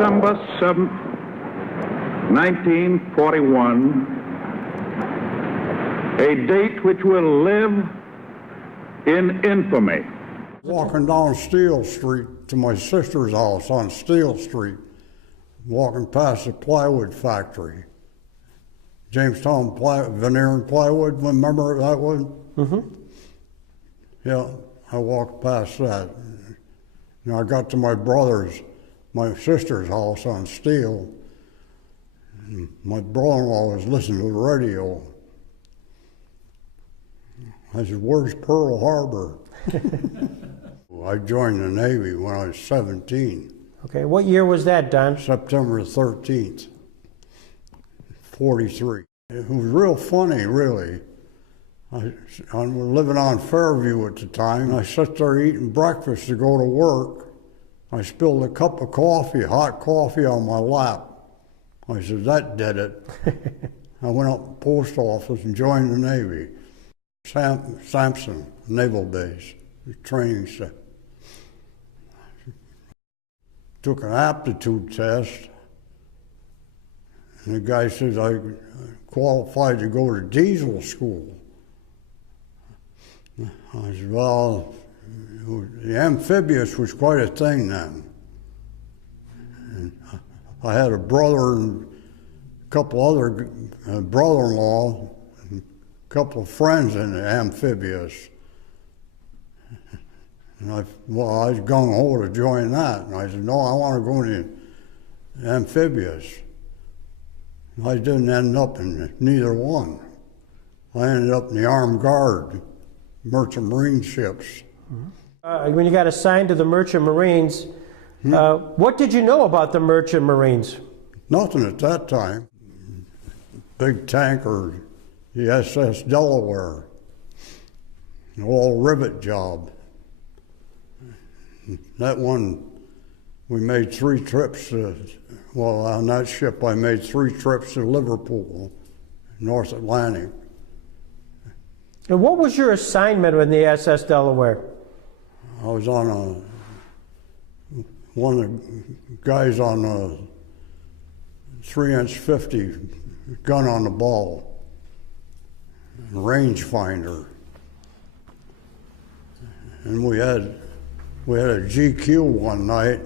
December 7th, 1941, a date which will live in infamy. Walking down Steel Street to my sister's house on Steel Street, walking past the plywood factory. Jamestown Veneer and Plywood, remember that one? Mm-hmm. Yeah, I walked past that. You know, I got to my sister's house on Steel. And my brother-in-law was listening to the radio. I said, "Where's Pearl Harbor?" I joined the Navy when I was 17. Okay, what year was that, Don? September 13th, 43. It was real funny, really. I was living on Fairview at the time. I sat there eating breakfast to go to work. I spilled a cup of coffee, hot coffee, on my lap. I said, "That did it." I went up to the post office and joined the Navy. Sampson, Naval Base, training center. Took an aptitude test, and the guy says I qualified to go to diesel school. I said, well, the amphibious was quite a thing then. And I had a brother and a couple other brother-in-law, and a couple of friends in the amphibious. And I was gung-ho to join that. And I said, no, I want to go in the amphibious. I didn't end up in neither one. I ended up in the Armed Guard, Merchant Marine ships. When you got assigned to the Merchant Marines, what did you know about the Merchant Marines? Nothing at that time. Big tanker, the USS Delaware, an all rivet job. That one, we made 3 trips. On that ship, I made 3 trips to Liverpool, North Atlantic. And what was your assignment in the USS Delaware? I was on one of the guys on a 3-inch 50 gun on the ball, rangefinder, and we had a GQ one night.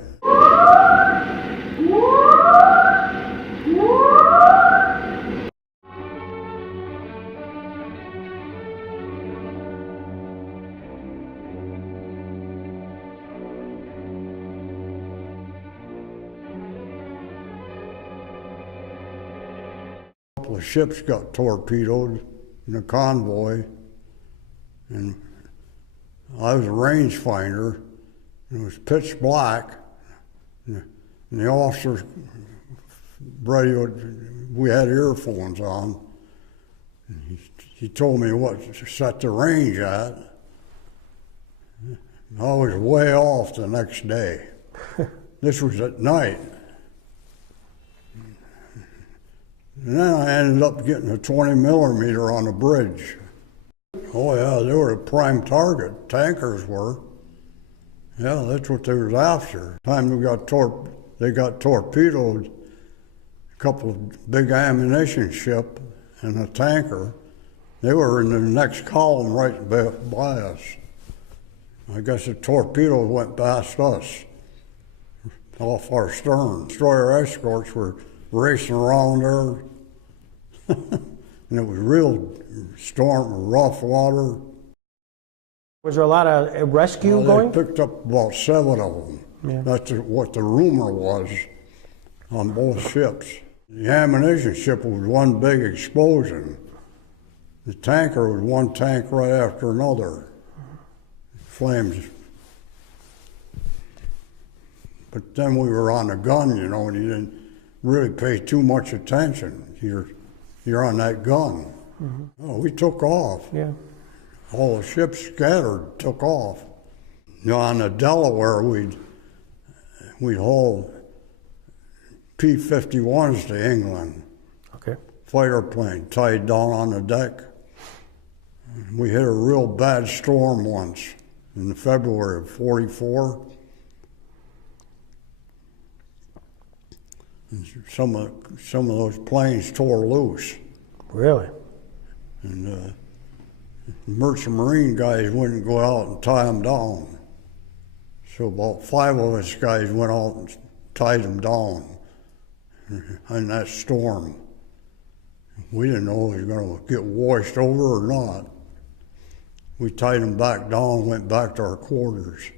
A couple of ships got torpedoed in a convoy, and I was a rangefinder. It was pitch black, and the officer radioed, we had earphones on, and he told me what to set the range at. I was way off the next day. This was at night. And then I ended up getting a 20 millimeter on the bridge. Oh yeah, they were a prime target, tankers were. Yeah, that's what they was after. Time they got torpedoed, a couple of big ammunition ship and a tanker. They were in the next column right by us. I guess the torpedo went past us, off our stern. Destroyer escorts were racing around there, and it was real storm, rough water. Was there a lot of rescue going? They picked up about 7 of them. Yeah. That's what the rumor was on both ships. The ammunition ship was one big explosion. The tanker was one tank right after another. Flames. But then we were on the gun, you know, and you didn't really pay too much attention. You're on that gun. Mm-hmm. Oh, we took off. Yeah. All the ships scattered, took off. You know, on the Delaware, we'd haul P-51s to England. Okay. Fighter plane tied down on the deck. We hit a real bad storm once in February of '44. And some of those planes tore loose. Really? And merchant marine guys wouldn't go out and tie them down. So about 5 of us guys went out and tied them down in that storm. We didn't know it was going to get washed over or not. We tied them back down and went back to our quarters.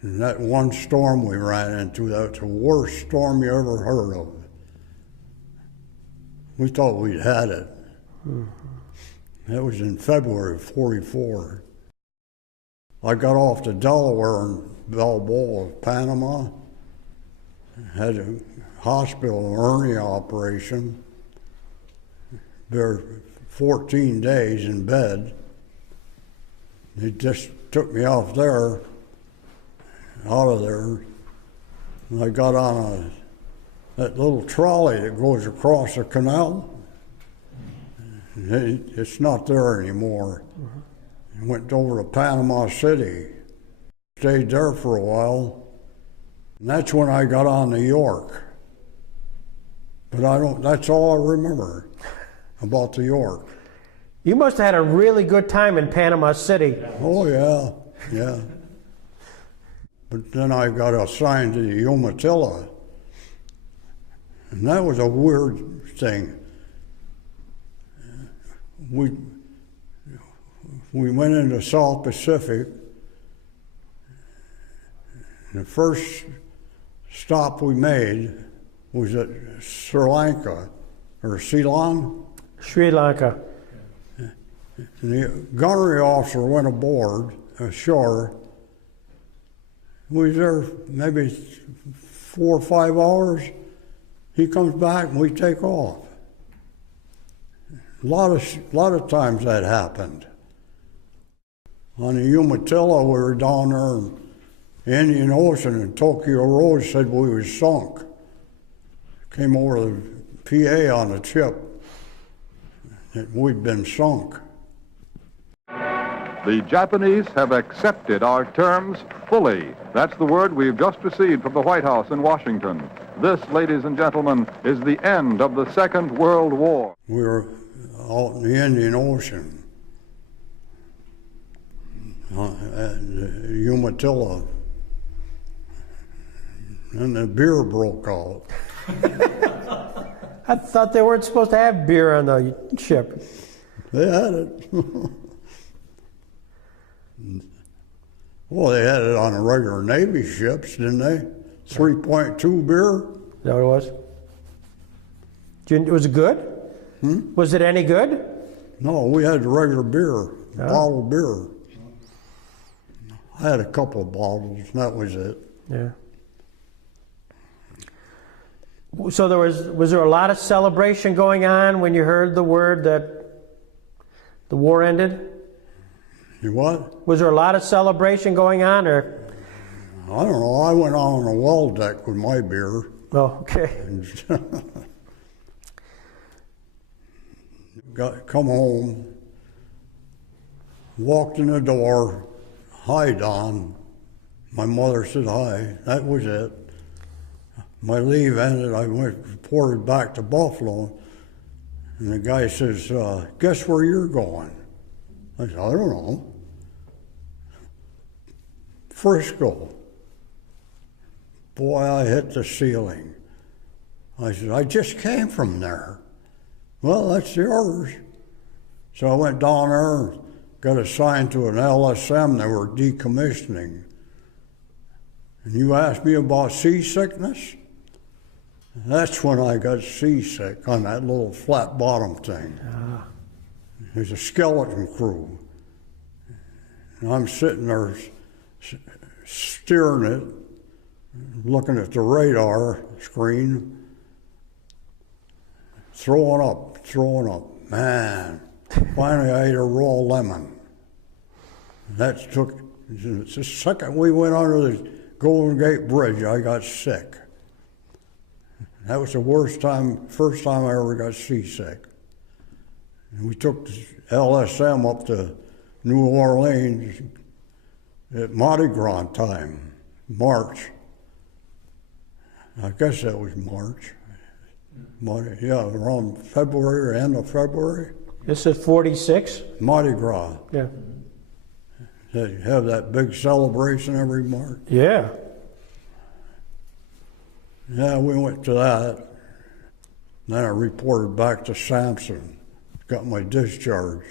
And that one storm we ran into, that was the worst storm you ever heard of. We thought we'd had it. That was in February of '44. I got off to Delaware in Balboa, Panama. Had a hospital hernia operation. There 14 days in bed. They just took me out of there. And I got on that little trolley that goes across the canal. It's not there anymore. I went over to Panama City, stayed there for a while, and that's when I got on the York. But that's all I remember about the York. You must have had a really good time in Panama City. Oh, yeah. But then I got assigned to the Umatilla, and that was a weird thing. We went into South Pacific. The first stop we made was at Sri Lanka, or Ceylon. Sri Lanka. And the gunnery officer went ashore. We was there maybe 4 or 5 hours. He comes back and we take off. A lot of times that happened. On the Umatilla, we were down there in the Indian Ocean, and Tokyo Road said we was sunk. Came over the PA on the chip that we'd been sunk. The Japanese have accepted our terms fully. That's the word we've just received from the White House in Washington. This, ladies and gentlemen, is the end of the Second World War. We were out in the Indian Ocean at Umatilla, and the beer broke out. I thought they weren't supposed to have beer on the ship. They had it. Well, they had it on the regular Navy ships, didn't they? 3.2 beer. Is that what it was? Was it good? Was it any good? No, we had the regular beer, bottled beer. I had a couple of bottles, and that was it. Yeah. So was there a lot of celebration going on when you heard the word that the war ended? You what? Was there a lot of celebration going on, or? I don't know. I went on the well deck with my beer. Oh, okay. Come home, walked in the door, hi, Don. My mother said hi. That was it. My leave ended. I reported back to Buffalo, and the guy says, guess where you're going? I said, I don't know. Frisco. Boy, I hit the ceiling. I said, I just came from there. Well, that's yours. So I went down there and got assigned to an LSM they were decommissioning. And you asked me about seasickness? That's when I got seasick on that little flat bottom thing. There's a skeleton crew. And I'm sitting there steering it, looking at the radar screen, throwing up. Man, finally I ate a raw lemon. That took, the second we went under the Golden Gate Bridge, I got sick. That was the first time I ever got seasick. And we took the LSM up to New Orleans at Mardi Gras time, March. I guess that was March. Yeah, around February, end of February. This is 46? Mardi Gras. Yeah. They have that big celebration every March. Yeah. Yeah, we went to that. Then I reported back to Sampson. Got my discharge.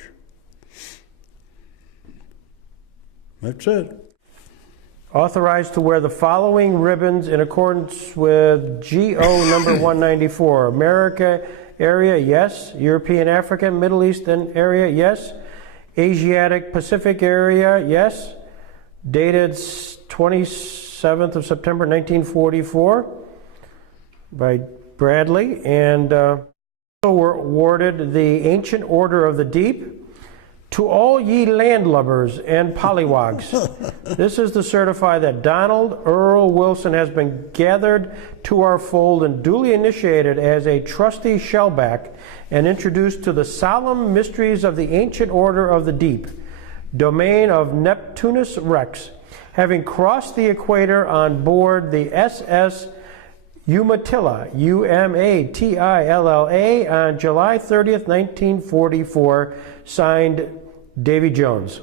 That's it. Authorized to wear the following ribbons in accordance with GO number 194. America area, yes. European, Africa, Middle Eastern area, yes. Asiatic Pacific area, yes. Dated 27th of September 1944 by Bradley. And also were awarded the Ancient Order of the Deep. To all ye landlubbers and pollywogs, this is to certify that Donald Earl Wilson has been gathered to our fold and duly initiated as a trusty shellback and introduced to the solemn mysteries of the Ancient Order of the Deep, domain of Neptunus Rex, having crossed the equator on board the SS Umatilla, Umatilla, on July 30th, 1944, signed Davy Jones.